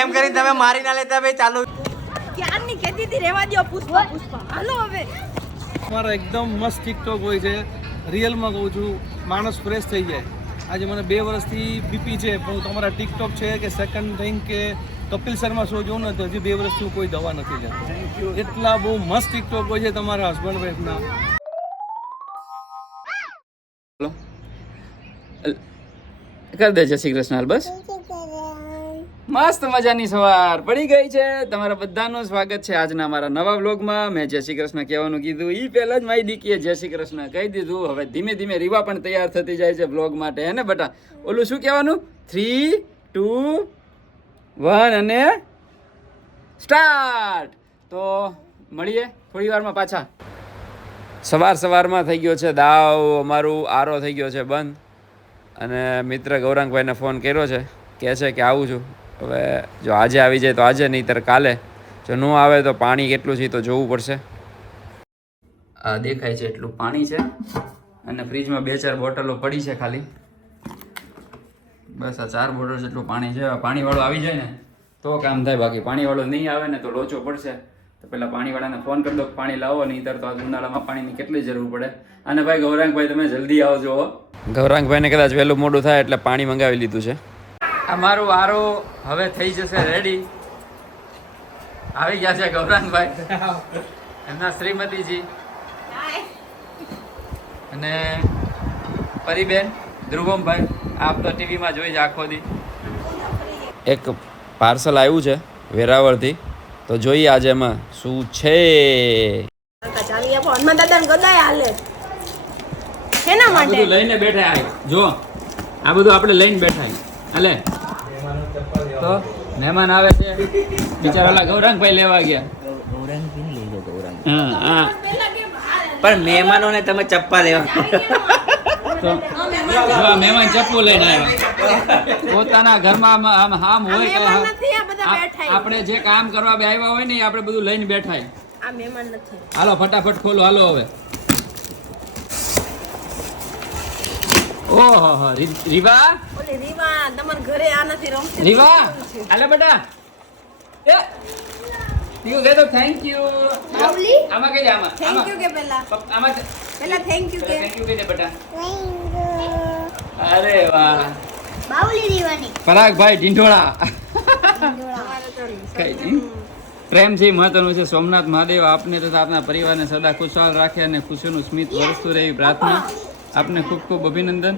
એમ કરી તમે મારી ના લેતા ભાઈ ચાલુ. ક્યારની કહેતી હતી રહેવા દો પુષ્પા પુષ્પા. હાલો હવે. તમારો એકદમ મસ્ત ટિકટોક હોય છે. રિયલમાં કહું છું માણસ ફ્રેશ થઈ જાય. આજે મને બે વર્ષથી બીપી છે પણ હું તમારા ટિકટોક છે કે સેકન્ડ થિંગ કે કપિલ શર્મા શો જોઉં ને તો હજી બે વર્ષથી હું કોઈ દવા નથી લેતો. એટલા બહુ મસ્ત ટિકટોક હોય છે તમારા હસબન્ડ વાઈફના કરી દેજે શ્રી કૃષ્ણ બસ. મસ્ત મજાની સવાર પડી ગઈ છે. તમારા બધાનું સ્વાગત છે આજના મારા નવા વ્લોગમાં. મેં જય શ્રી કૃષ્ણ કહેવાનું કીધું. એ પહેલાં જ મારી દીકીએ જય શ્રી કૃષ્ણ કહી દીધું. હવે ધીમે ધીમે રીવા પણ તૈયાર થતી જાય છે વ્લોગ માટે, હે ને બટા? ઓલું શું કહેવાનું? થ્રી ટુ વન અને સ્ટાર્ટ તો મળીએ થોડી વારમાં પાછા. સવાર સવારમાં થઈ ગયો છે. દાવ અમારું આરો થઈ ગયો છે બંધ. અને મિત્ર ગૌરાંગભાઈને ફોન કર્યો છે. કહે છે કે આવું છું. હવે જો આજે આવી જાય તો આજે નહીંતર કાલે. જો ન આવે તો પાણી કેટલું છે તો જોવું પડશે. આ દેખાય છે એટલું પાણી છે અને ફ્રીજમાં બે ચાર બોટલો પડી છે ખાલી. બસ આ ચાર બોટલ જેટલું પાણી છે પાણીવાળો આવી જાય ને, તો કામ થાય. બાકી પાણીવાળો નહીં આવે ને તો લોચો પડશે. તો પહેલાં પાણીવાળાને ફોન કરી દો પાણી લાવો નહીંતર તો આ ઉનાળામાં પાણીની કેટલી જરૂર પડે. અને ભાઈ, ગૌરાંગભાઈ, તમે જલ્દી આવજો ગૌરાંગભાઈને કદાચ વહેલું મોડું થાય એટલે પાણી મંગાવી લીધું છે. આ વારો હવે થઈ જશે રેડી આવી ગયા છે ગૌરાંગભાઈ. એમના શ્રીમતીજી. અને પરીબેન ધ્રુવમભાઈ આપ તો ટીવીમાં જોઈ જ આખો દી. એક પાર્સલ આવ્યું છે વેરાવળથી. તો જોઈએ આજે એમાં શું છે. હનુમાન દાદા ને ગદાય હાલે શેના માટે? લઈને બેઠા જો આ બધું આપણે લઈને બેઠા હાલે. તો મહેમાન આવે છે. બિચારા ગૌરાંગભાઈ લેવા ગયા. હા હા. પણ મહેમાનોને તમે ચપ્પા લેવા. તો મહેમાન ચપ્પુ લઈને આવ્યા. પોતાના ઘરમાં આમ આમ આમ હોય કે મહેમાન હા, નથી આ બધા આ- બેઠા આપણે જે કામ કરવા બે આવ્યા હોય ને આપણે બધું લઈને બેઠા આ મહેમાન નથી. હાલો ફટાફટ ખોલો હાલો હવે. ઓહો રીવા? ઓલી રીવા તમારા ઘરે આ નથી રમતી રીવા? હાલે બેટા. એ દીકુ કહે તો થેન્ક યુ બાવલી? આમાં કહી આમાં થેન્ક યુ કે પેલા? આમાં પેલા થેન્ક યુ કે? થેન્ક યુ કહી બેટા. અરે વાહ. બાવલી દીવાની પરાગભાઈ ઢીંઢોળા. તમારે તો કઈ નહીં. પ્રેમથી મહત્વનું છે. સોમનાથ મહાદેવ આપને તથા આપના પરિવારને સદા ખુશાલ રાખે અને ખુશીનું સ્મિત વરસતું રહી પ્રાર્થના. આપને ખૂબ ખૂબ અભિનંદન.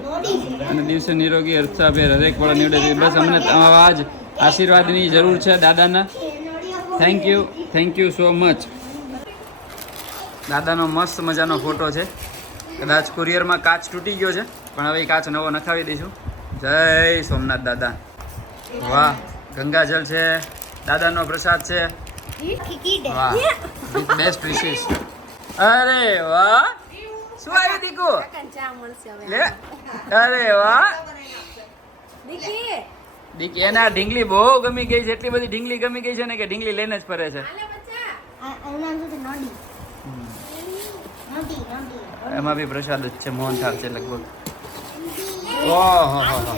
અને દિવસે નિરોગી અર્થાભેર હરેક વડા નીવડે. બસ અમને આવા જ આશીર્વાદની જરૂર છે દાદાના. Thank you thank you so much દાદાનો મસ્ત મજાનો ફોટો છે. કદાચ કુરિયરમાં કાચ તૂટી ગયો છે. પણ હવે કાચ નવો નખાવી દઈશું. જય સોમનાથ દાદા. વાહ ગંગાજલ છે. દાદાનો પ્રસાદ છે. વાહ બેસ્ટ વિશેષ અરે વાહ. દીકુ ચા મળશે હવે લે અરે વાહ દીકી દીકી એના ઢીંગલી બહુ ગમી ગઈ છે. એટલી બધી ઢીંગલી ગમી ગઈ છે ને કે ઢીંગલી લઈને જ ફરે છે. એમાં બી પ્રસાદ જ છે મોહનથાળ છે લગભગ. ઓહો હો હો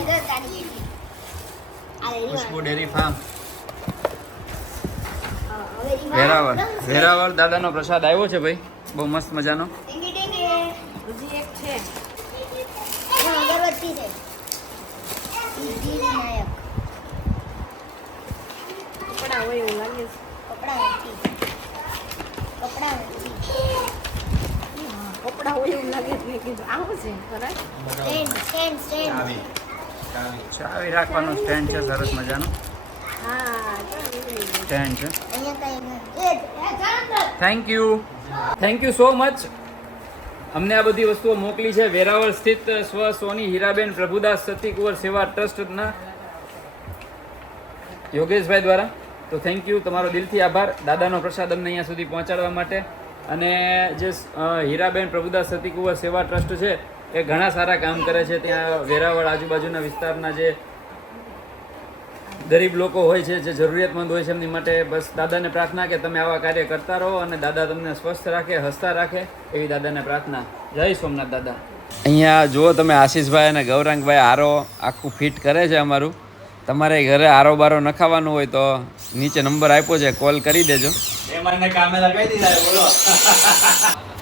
ખુશ્બુ ડેરી ફાર્મ. વેરાવળ. વેરાવળ દાદાનો પ્રસાદ આવ્યો છે ભાઈ. બહુ મસ્ત મજાનો. હજી એક છે. અગરબત્તી છે. વિનાયક કપડાં હોય એવું લાગે છે. કપડાં વચ્ચે કપડાં વચ્ચે કપડાં હોય એવું લાગે છે મેં કીધું. આવું છે ખરા? Stand stand stand. ચાવી રાખવાનું સ્ટેન્ડ છે સરસ મજાનું. હા ચાલ નીકળી ગયું. સ્ટેન્ડ છે. અહીંયા કઈ એ એ ચાલો thank you thank you so much અમને આ બધી વસ્તુઓ મોકલી છે. વેરાવળ સ્થિત સ્વ સોની હીરાબેન પ્રભુદાસ સતીકુંવર સેવા ટ્રસ્ટના યોગેશભાઈ દ્વારા. તો થેન્ક યુ તમારો દિલથી આભાર. દાદાનો પ્રસાદ અમને અહીંયા સુધી પહોંચાડવા માટે. અને જે હીરાબેન પ્રભુદાસ સતીકુંવર સેવા ટ્રસ્ટ છે, એ ઘણા સારા કામ કરે છે. ત્યાં વેરાવળ આજુબાજુના વિસ્તારના જે ગરીબ લોકો હોય છે જે જરૂરિયાતમંદ હોય છે એમની માટે બસ દાદાને પ્રાર્થના કે તમે આવા કાર્ય કરતા રહો અને દાદા તમને સ્વસ્થ રાખે હસતા રાખે એવી દાદાને પ્રાર્થના. જય સોમનાથ દાદા. અહીંયા જુઓ તમે આશીષભાઈ અને ગૌરાંગભાઈ આરો આખું ફિટ કરે છે અમારું. તમારે ઘરે આરો બારો નખાવાનું હોય તો નીચે નંબર આપ્યો છે કોલ કરી દેજો. મહેમાનને કામે લગાવી દીધા બોલો.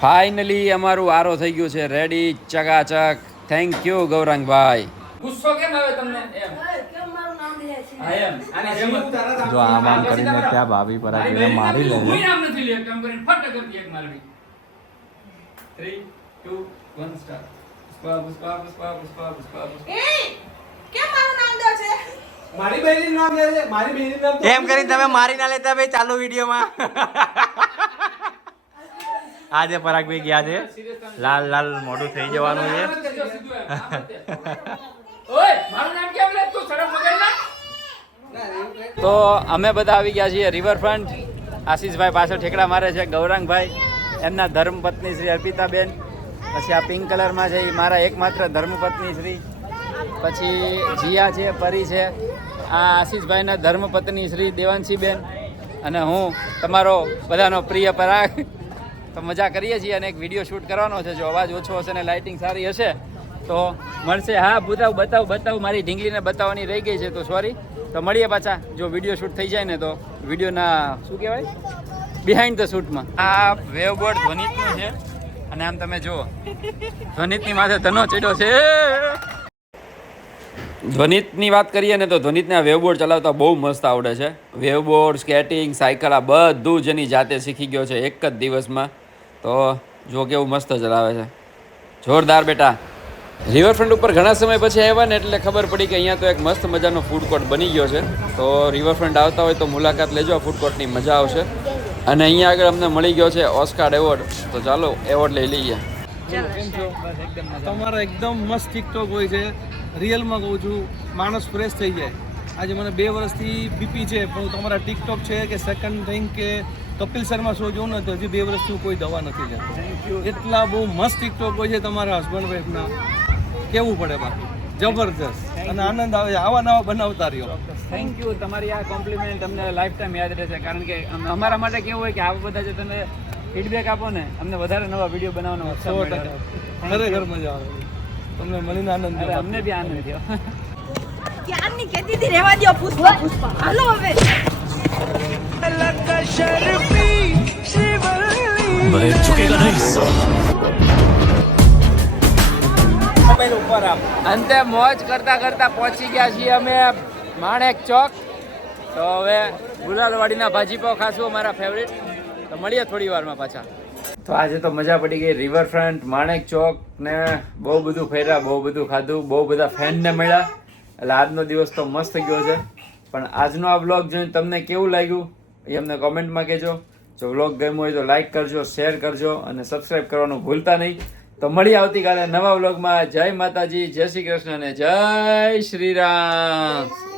ફાઇનલી અમારું આરો થઈ ગયું છે રેડી ચકાચક. થેન્ક યુ ગૌરાંગભાઈ. ગુસ્સો કેમ આવે તમને? એમ. હા એમ. આને જેમ જ જો આમ આમ કરીને ત્યાં ભાભી પર આવીને મારી લે કોઈ નામ નથી લે કેમ કરીને ફટ કરતી એક મારવી. 3 2 1 સ્ટાર્ટ પુષ્પા પુષ્પા પુષ્પા પુષ્પા પુષ્પા પુષ્પા. કેમ મારું નામ દે છે? મારી બહેની નામ લે છે. મારી બહેની નામ એમ કરીને તમે મારી ના લેતા ભાઈ ચાલુ વિડીયોમાં. આજે પરાગભાઈ ગયા છે. લાલ લાલ મોઢું થઈ જવાનું છે. તું અમે બધા આવી ગયા છીએ રિવરફ્રન્ટ આશીષભાઈ પાછળ ઠેકડા મારે છે, ગૌરાંગભાઈ, એમના ધર્મપત્ની શ્રી અર્પિતાબેન, પછી આ પિંક કલરમાં છે એ મારા એકમાત્ર ધર્મપત્ની શ્રી, પછી જીયા છે, પરી છે, આ આશીષભાઈના ધર્મપત્ની શ્રી દેવાંશીબેન, અને હું, તમારો બધાનો પ્રિય પરાગ. તો મજા કરીએ છીએ અને એક વીડિયો શૂટ કરવાનો છે, જો અવાજ ઓછો હશે ને લાઇટિંગ સારી હશે તો મળશે. હા બતાવ બતાવ બતાવ. મારી ઢીંગલીને બતાવવાની રહી ગઈ છે તો સોરી તો મળીએ પાછા. જો વીડિયો શૂટ થઈ જાય ને તો વિડીયોના શું કહેવાય? બિહાઇન્ડ ધ શૂટમાં આ વેવ બોર્ડ ધ્વનિતનું છે. અને આમ તમે જુઓ. ધ્વનિતની માથે ધનો ચડ્યો છે. ધ્વનિતની વાત કરીએ ને તો ધ્વનિતને આ વેવબોર્ડ ચલાવતા બહુ મસ્ત આવડે છે. વેવબોર્ડ સ્કેટિંગ સાયકલ આ બધું જ એની જાતે શીખી ગયો છે એક જ દિવસમાં. તો જો કેવું મસ્ત ચલાવે છે. જોરદાર બેટા. રિવરફ્રન્ટ ઉપર ઘણા સમય પછી આવ્યા ને એટલે ખબર પડી કે અહીંયા તો એક મસ્ત મજાનો ફૂડ કોર્ટ બની ગયો છે. તો રિવરફ્રન્ટ આવતા હોય તો મુલાકાત લેજો આ ફૂડ કોર્ટની મજા આવશે. અને અહીંયા આગળ અમને મળી ગયો છે ઓસ્કાર એવોર્ડ તો ચાલો એવોર્ડ લઈ લઈએ. તમારો તમારા એકદમ મસ્ત ટિકટોક હોય છે. રિયલમાં કહું છું માણસ ફ્રેશ થઈ જાય. આજે મને બે વર્ષથી બીપી છે પણ તમારા ટિકટોક છે કે સેકન્ડ થિંગ કે કપિલ શર્મા શો જોઉં ને તો હજી બે વર્ષથી કોઈ દવા નથી લેતો. એટલા બહુ મસ્ત ટિકટોક હોય છે તમારા હસબન્ડ વાઈફના કેવું પડે બાકી? જબરજસ્ત. અને આનંદ આવે આવા નવા બનાવતા રહ્યો. થેન્ક યુ તમારી આ કોમ્પ્લિમેન્ટ અમને લાઈફ ટાઈમ યાદ રહેશે. કારણ કે અમારા માટે કેવું હોય કે આવા બધા જે તમે ફીડબેક આપો ને અમને વધારે નવા વીડિયો બનાવવાનો સો મળે. ટકા. ખરેખર મજા આવે. તમને મળીને આનંદ થયો. અમને બી આનંદ થયો. ક્યારની કહેતી હતી? રહેવા દો પુષ્પા પુષ્પા. હાલો હવે. અંતે મોજ કરતા કરતા પહોંચી ગયા છીએ અમે માણેક ચોક. તો હવે ગુલાલવાડીના ભાજીપાવ ખાશું અમારા ફેવરિટ તો મળીએ થોડી વારમાં પાછા. તો આજે તો મજા પડી ગઈ. રિવરફ્રન્ટ માણેક ચોક ને બહુ બધું ફેર્યા, બહુ બધું ખાધું, બહુ બધા ફ્રેન્ડને મળ્યા. એટલે આજનો દિવસ તો મસ્ત ગયો છે. પણ આજનો આ વ્લોગ જોઈને તમને કેવું લાગ્યું એ અમને કોમેન્ટમાં કહેજો. જો વ્લોગ ગમ્યો હોય તો લાઈક કરજો શેર કરજો અને સબસ્ક્રાઈબ કરવાનું ભૂલતા નહીં. તો મળી આવતીકાલે નવા વ્લોગમાં. જય માતાજી જય શ્રી કૃષ્ણ અને જય શ્રી રામ.